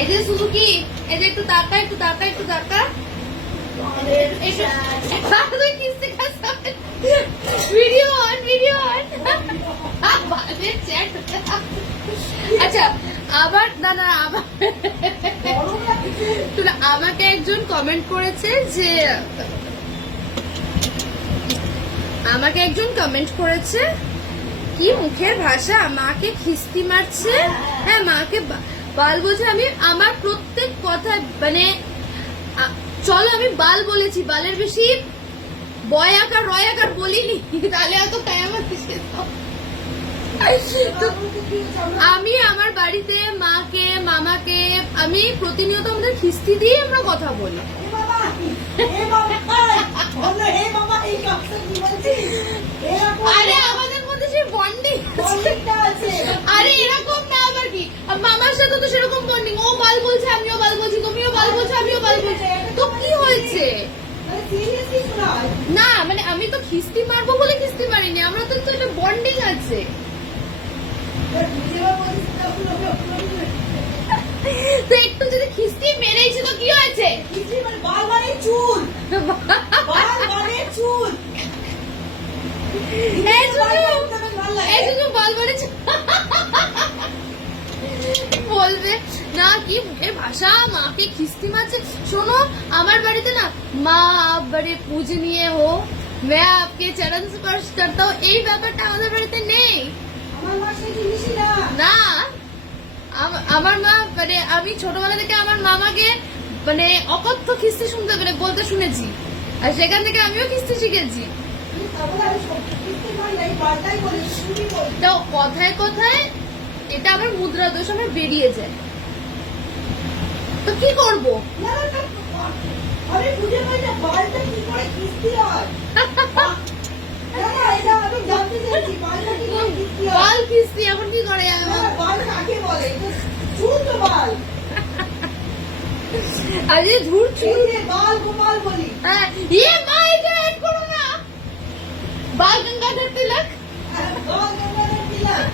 এই যে সুজুকি, এই যে একটু তাকা, একটু তাকা, একটু তাকা। Video on, video on. আচ্ছা আবার না না আবার আমাকে একজন কমেন্ট করেছে যে কি মুখের ভাষা, মাকে খিস্তি মারছে। হ্যাঁ মাকে বাল বলছে। আমি আমার প্রত্যেক কথা মানে চলো আমি বাল বলেছি, বালের বেশি বয় আকার রয় আকার বলিনি, তাহলে এত কায়ামত কিসের। আমি আমার বাড়িতে মাকে মামাকে আমি প্রতিনিয়ত আমাদের খিস্তি দিয়ে আমরা কথা বলি। আরে আমাদের মধ্যে সেই বন্ডিং আছে। আরে এরকম না আবার কি, মামার সাথে তো সেরকম বন্ডিং, ও বাল বলছে আমিও বাল বলছি, তুমিও বাল বলছো আমিও বাল বলছি, তো কি হয়েছে? না মানে আমি তো খিস্তি মারবো বলে খিস্তি মারিনি, আমরা তো একটা বন্ডিং আছে। তো একটু যদি খিস্তি মেরেছি তো কি হয়েছে? বাল মানে চুল, বাল মানে চুল। বলবে না কি মুখের ভাষা, মাকে খিস্তি মারছে। শোনো আমার বাড়িতে না মা বড়ে পূজনীয় হো, मैं आपके चरण स्पर्श करता हूँ, এই ব্যাপারটা আমাদের বাড়িতে নেই। না আমার মা মানে আমি ছোটবেলা থেকে আমার মামাকে মানে অকথ্য খিস্তি শুনতে মানে বলতে শুনেছি, আর সেখান থেকে আমিও খিস্তি শিখেছি। কথায় কথায় এটা আমার মুদ্রা দোষ, আমার বেরিয়ে যায়, তো কি করবো? বাল খিস্তি এখন কি করে যাবে? আরে ধুর চুল বাল গোপাল বলি। হ্যাঁ ये মা এটা এড করো না, বাল গঙ্গাধর তিলক, বাল গঙ্গাধর তিলক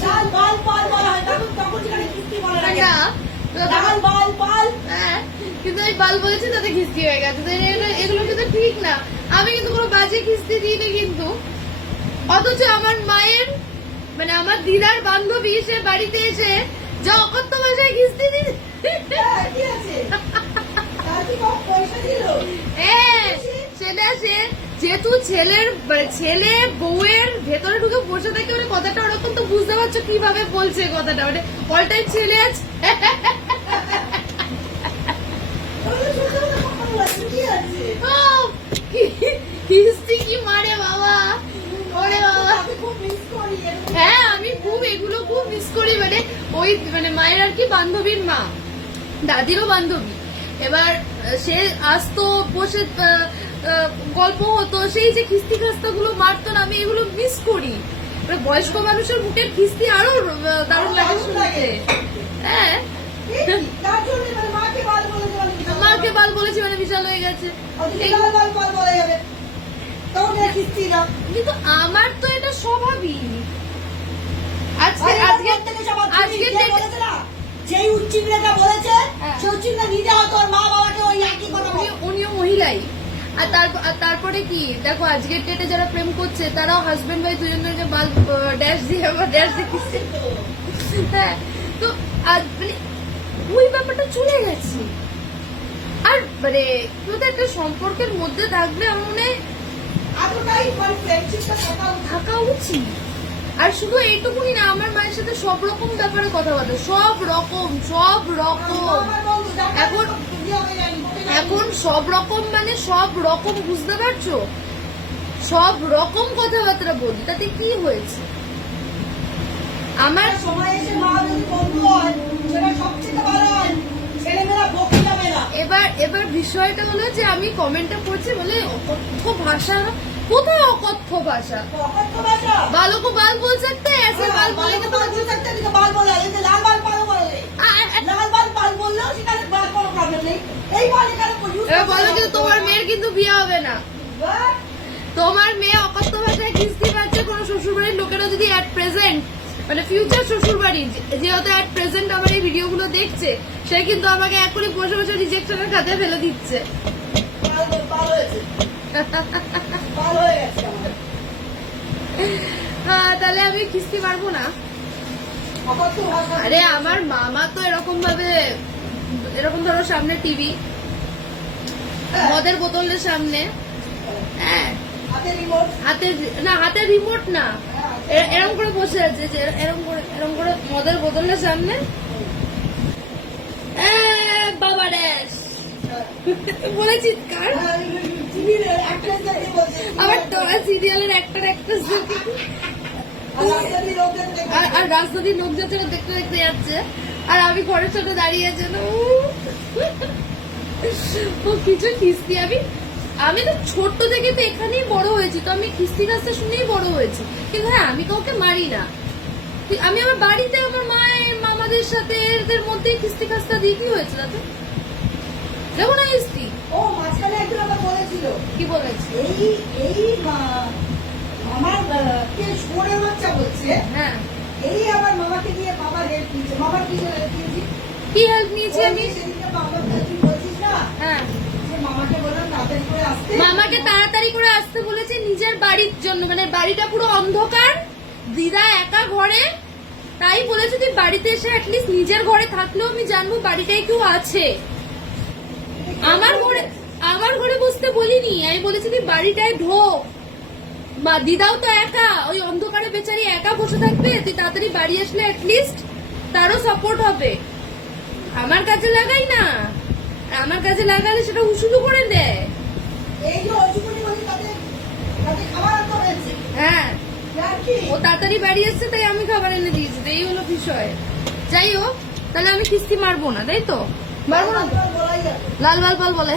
শাল বাল পাল বলা হয়, তখন যেখানে খিস্তি বলা লাগে না, ডাল বাল পাল। হ্যাঁ কিন্তু এই বাল বলেছি তাতে খিস্তি হয়ে গেছে, এগুলো কিন্তু ঠিক না। আমি কিন্তু কোনো বাজে খিস্তি দিই না কিন্তু, অথচ আমার মায়ের মানে আমার দিদার বান্ধবী সে বাড়িতে এসে যা অকথ্য ভাষায় খিস্তি দিই। সেটা সে যেহেতু ছেলে বউয়ের ভেতরে ঢুকে বসে থাকে, মানে কথাটা ওরকম, তো বুঝতে পারছো কিভাবে বলছে কথাটা, মানে অল টাইম ছেলে আছে। খিস্তি কি মারে বাবা, ওরে বাবা। হ্যাঁ আমি খুব এগুলো খুব মিস করি, মানে ওই মানে মায়ের আর কি বান্ধবীর মা, দাদিরও বান্ধবী, এবার সে আসতো বসে গল্প হতো, সেই যে খিস্তি খাস্তা গুলো মারতো না, আমি এগুলো মিস করি। বয়স্ক মানুষের মুখের খিস্তি আরো দারুণ লাগে শুনতে। হ্যাঁ মাকে বাল বলেছি মানে বিশাল হয়ে গেছে, কিন্তু আমার তো এটা স্বভাবই। উনিও মহিলাই। আর তারপরে কি দেখো আজকের ডেটে যারা প্রেম করছে তারাও হাজবেন্ড ওয়াইফ দুজনকে বাল ড্যাশ দিয়ে ড্যাশ দিচ্ছে। হ্যাঁ তো মানে ওই ব্যাপারটা চলে গেছে। আর মানে একটা সম্পর্কের মধ্যে থাকলে আমার মনে থাকা উচিত। আর শুধু এইটুকুনি না, আমার মায়ের সাথে সব রকম ব্যাপারে কথাবার্তা, সব রকম এখন সব রকম মানে সব রকম, বুঝতে পারছো, সব রকম কথাবার্তা বলি, তাতে কি হয়েছে? আমার সময় এসে মা যদি বন্ধু হয় সেটা সবচেয়ে ভালো হয়, ছেলেমেয়েরা বকে যাবে না। এবার বিষয়টা হলো যে আমি কমেন্টটা পড়ছি বলে অকথ্য ভাষা, কোথায় অকথ্য ভাষা? बालों को बाल बोल सकते हैं, ऐसे बाल बोलेंगे तो बोल सकते हैं, बाल बोला ये लाल बाल पाल बोले, लाल बाल पाल बोल लो, সেখানে বাল কোনো প্রবলেম নেই। এই বাল এখানে ইউজ বলো যে তোমার মেয়ের কিন্তু বিয়ে হবে না, তোমার মেয়ে অকথ্য ভাষায় খিস্তি পাচ্ছে, কোনো শ্বশুরবাড়ির লোকেরা যদি এট প্রেজেন্ট মানে ফিউচার শ্বশুর বাড়ি, যেহেতু অ্যাট প্রেজেন্ট আমার এই ভিডিও গুলো দেখছে, সে কিন্তু আমাকে এখনই বসে বসে রিজেকশনের খাতে ফেলে দিচ্ছে। তাহলে আমি কিস্তি মারবো না। আরে আমার মামা তো এরকম ভাবে, এরকম ধরো সামনে টিভি, মদের বোতলের সামনে, হ্যাঁ হাতের রিমোট না, এরকম করে বসে আছে, যে এরকম করে মদের বোতলের সামনে, বাবা ড্যাশ বলে চিৎকার। আবার সিরিয়ালের একটা আর রাজধানী লোক যাচ্ছে দেখতে দেখতে যাচ্ছে, আর আমি ঘরের সাথে দাঁড়িয়ে আছে। ও কিছু কিস্তি, আমি তো ছোট্ট থেকে তো এখানেই বড় হয়েছি, তো আমি কিস্তি কাজটা শুনেই বড় হয়েছি। কিন্তু হ্যাঁ, আমি কাউকে মারি না। আমি আমার বাড়িতে আমার মায়ের মামাদের সাথে এদের মধ্যেই কিস্তি কাজটা দিয়ে কি হয়েছে তাতে? দেখো না কিস্তি। ও মাঝখানে একজন আবার বলেছিল, কি বলেছে? এই আমার কে সোরের বাচ্চা বলছে, হ্যাঁ এই আবার মামাকে দিয়ে বাবার হেল্প নিয়েছে। মামার কি হেল্প নিয়েছি? কি হেল্প নিয়েছি আমি? সেদিনকে বাবার তুই বলছিস না, হ্যাঁ যে মামাকে বললাম তাড়াতাড়ি করে আসতে। মামাকে তাড়াতাড়ি করে আসতে বলেছে নিজের বাড়ির জন্য, মানে বাড়িটা পুরো অন্ধকার, দিদা একা ঘরে, তাই বলেছে তুই বাড়িতে এসে অ্যাটলিস্ট নিজের ঘরে থাকলেও আমি জানবো বাড়িটায় কেউ আছে। আমার ঘরে বসতে বলিনি, আমি বলেছি তুই বাড়িটায় ঢোক। মা দিদাও তো একা, ওই অন্ধকারে বেচারি একা বসে থাকবে, তুই তাড়াতাড়ি বাড়ি আসলে অ্যাটলিস্ট তারও সাপোর্ট হবে। আমার কাজে লাগাই না, আমার কাজে লাগালে সেটা উসুলু করে দেয়। এই যে অজুকুনি বলি তাদের খাবার আনতে হয়েছে। হ্যাঁ, আর কি? ও তাড়াতাড়ি বাড়ি এসছে তাই আমি খাবার এনে দিয়েছি, এই হলো বিষয়। যাই হোক, তাহলে আমি কিস্তি মারবো না, তাই তো? মারবো না, বলাই যাবে। লাল বাল পাল বলে।